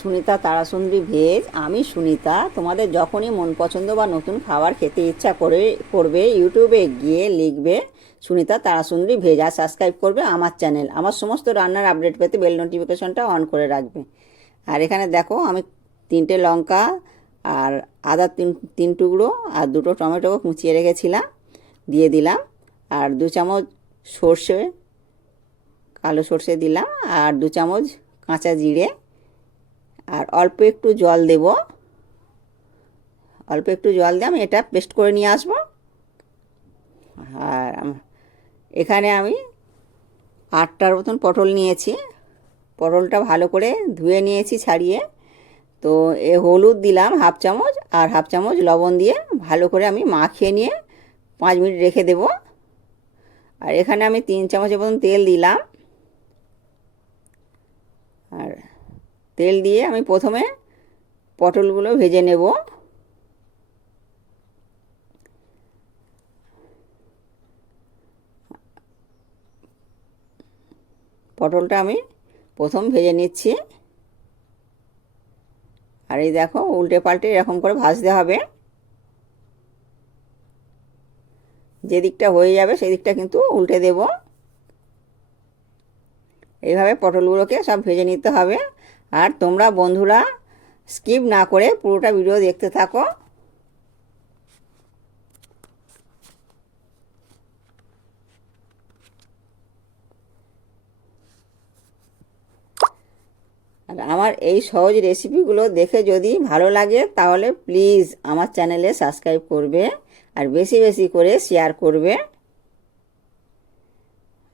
Sunita Tarasundari veg, আমি সুনিতা। তোমাদের যখনই মন পছন্দ বা নতুন খাবার খেতে ইচ্ছা করে, করবে, ইউটিউবে গিয়ে লিখবে, সুনিতা তারাসুন্দরী ভেজ। আর সাবস্ক্রাইব করবে আমার চ্যানেল আমার সমস্ত রান্নার আপডেট পেতে বেল নোটিফিকেশনটা অন করে রাখবে। আর এখানে দেখো, আমি তিনটে লঙ্কা আর আদা তিন তিন টুকরো আর দুটো টমেটো কুচিয়ে রেখেছিলাম, দিয়ে দিলাম। আর দু চামচ সর্ষে, কালো সর্ষে দিলাম। আর দু চামচ কাঁচা জিরে আর অল্প একটু জল দেব। অল্প একটু জল দিয়ে আমি এটা পেস্ট করে নিয়ে আসব। আর এখানে আমি আটটার মতন পটল নিয়েছি। পটলটা ভালো করে ধুয়ে নিয়েছি ছাড়িয়ে। তো এ হলুদ দিলাম হাফ চামচ আর হাফ চামচ লবণ দিয়ে ভালো করে আমি মাখিয়ে নিয়ে পাঁচ মিনিট রেখে দেব। আর এখানে আমি তিন চামচের মতন তেল দিলাম। আর তেল দিয়ে আমি প্রথমে পটলগুলো ভেজে নেব। পটলটা আমি প্রথম ভেজে নিচ্ছি। আর এই দেখো, উল্টে পাল্টে এরকম করে ভাজতে হবে। যে দিকটা হয়ে যাবে সেই দিকটা কিন্তু উল্টে দেব। এইভাবে পটলগুলোকে সব ভেজে নিতে হবে। আর তোমরা বন্ধুরা স্কিপ না করে পুরোটা ভিডিও দেখতে থাকো। আর আমার এই সহজ রেসিপিগুলো দেখে যদি ভালো লাগে, তাহলে প্লিজ আমার চ্যানেলে সাবস্ক্রাইব করবে আর বেশি বেশি করে শেয়ার করবে।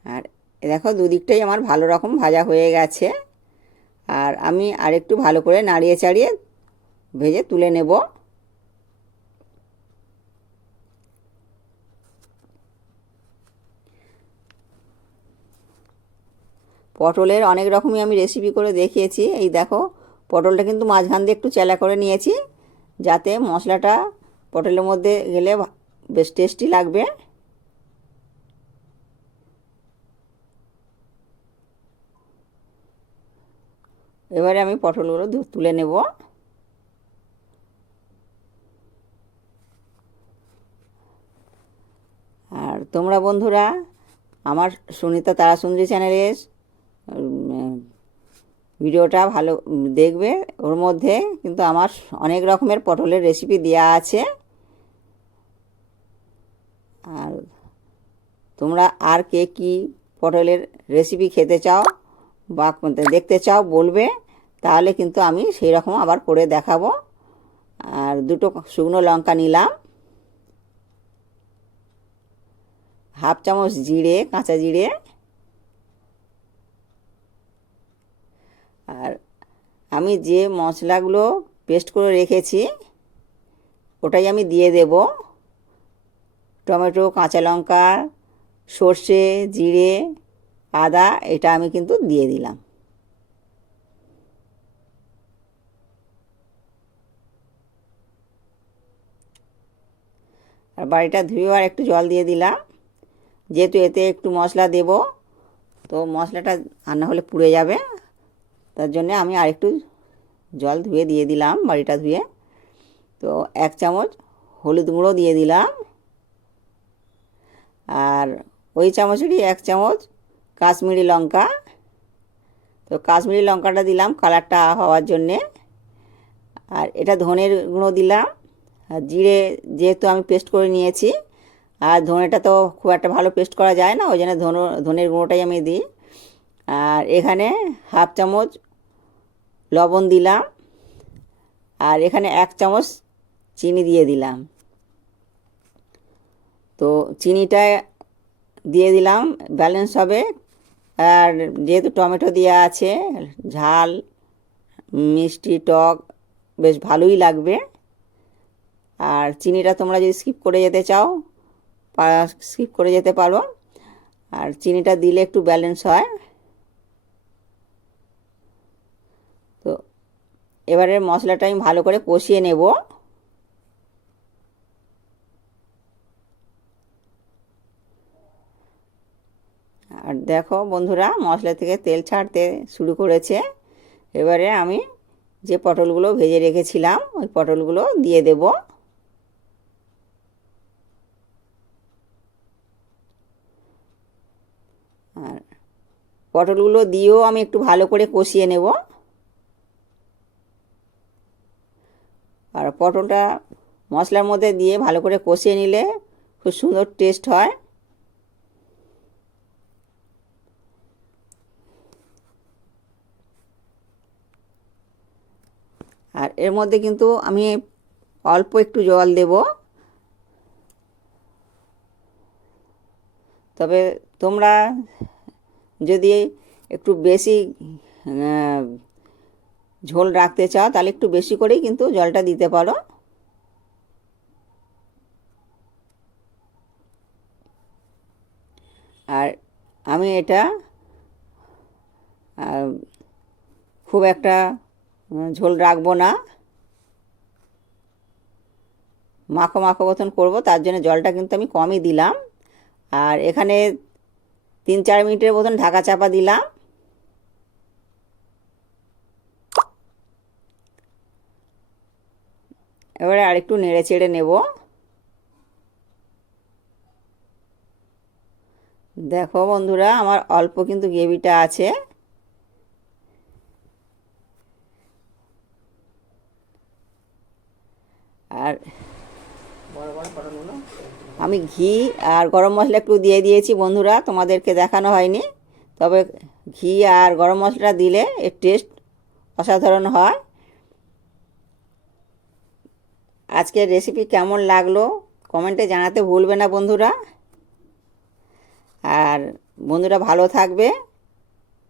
আর দেখো দুদিকটাই আমার ভালো রকম ভাজা হয়ে গেছে। আর আমি আরেকটু ভালো করে নাড়িয়ে চাড়িয়ে ভেজে তুলে নেব। পটলের অনেক রকমই আমি রেসিপি করে দেখিয়েছি। এই দেখো, পটলটা কিন্তু মাঝখান দিয়ে একটু চেলা করে নিয়েছি, যাতে মশলাটা পটলের মধ্যে গেলে বেশ টেস্টি লাগবে। এবারে আমি পটলগুলো তুলে নেব। আর তোমরা বন্ধুরা, আমার সুনিতা তারাসুন্দরী চ্যানেলে ভিডিওটা ভালো দেখবে। ওর মধ্যে কিন্তু আমার অনেক রকমের পটলের রেসিপি দেওয়া আছে। আর তোমরা আর কে কি পটলের রেসিপি খেতে চাও বা দেখতে চাও বলবে। তাহলে কিন্তু আমি সেই রকম আবার করে দেখাবো। আর দুটো শুকনো লঙ্কা নিলাম। হাফ চামচ জিরে, কাঁচা জিরে। আর আমি যে মশলাগুলো পেস্ট করে রেখেছি, ওটাই আমি দিয়ে দেব। টমেটো, কাঁচা লঙ্কা, সর্ষে, জিরে, আদা, এটা আমি কিন্তু দিয়ে দিলাম। আর বাড়িটা ধুয়ে আর একটু জল দিয়ে দিলাম। যেহেতু এতে একটু মশলা দেব, তো মশলাটা আর না হলে পুড়ে যাবে। তার জন্য আমি আর একটু জল ধুয়ে দিয়ে দিলাম বাড়িটা ধুয়ে। তো এক চামচ হলুদ গুঁড়ো দিয়ে দিলাম। আর ওই চামচেরই এক চামচ কাশ্মীরি লঙ্কা। তো কাশ্মীরি লঙ্কাটা দিলাম কালারটা হওয়ার জন্যে। আর এটা ধনের গুঁড়ো দিলাম। আর জিরে যেহেতু আমি পেস্ট করে নিয়েছি, আর ধনেটা তো খুব একটা ভালো পেস্ট করা যায় না, ওই জন্য ধনে, ধনের গুঁড়োটাই আমি দিই। আর এখানে হাফ চামচ লবণ দিলাম, আর এখানে এক চামচ চিনি দিয়ে দিলাম। তো চিনিটা দিয়ে দিলাম, ব্যালেন্স হবে। আর যেহেতু টমেটো দেওয়া আছে, ঝাল, মিষ্টি, টক, বেশ ভালোই লাগবে। আর চিনিটা তোমরা যদি স্কিপ করে যেতে চাও স্কিপ করে যেতে পারো। আর চিনিটা দিলে একটু ব্যালেন্স হয়। তো এবারে মশলাটা আমি ভালো করে কষিয়ে নেব। আর দেখো বন্ধুরা, মশলা থেকে তেল ছাড়তে শুরু করেছে। এবারে আমি যে পটলগুলো ভেজে রেখেছিলাম, ওই পটলগুলো দিয়ে দেব আর পটলগুলো দিয়েও আমি একটু ভালো করে কষিয়ে নেব। আর পটলটা মশলার মধ্যে দিয়ে ভালো করে কষিয়ে নিলে খুব সুন্দর টেস্ট হয়। আর এর মধ্যে কিন্তু আমি অল্প একটু জল দেব। তবে তোমরা যদি একটু বেশি ঝোল রাখতে চাও, তাহলে একটু বেশি করেই কিন্তু জলটা দিতে পারো। আর আমি এটা খুব একটা ঝোল রাখব না। মাখো মাখো মতন করব, তার জন্য জলটা কিন্তু আমি কমই দিলাম। আর এখানে তিন চার মিনিটের মতন ঢাকা চাপা দিলাম। এবারে আরেকটু নেড়ে চেড়ে নেব। দেখো বন্ধুরা, আমার অল্প কিন্তু গ্রেভিটা আছে। আর আমি ঘি আর গরম মশলা একটু দিয়ে দিয়েছি বন্ধুরা, তোমাদেরকে দেখানো হয়নি। তবে ঘি আর গরম মশলাটা দিলে এর টেস্ট অসাধারণ হয়। আজকের রেসিপি কেমন লাগল কমেন্টে জানাতে ভুলবে না বন্ধুরা। আর বন্ধুরা ভালো থাকবে।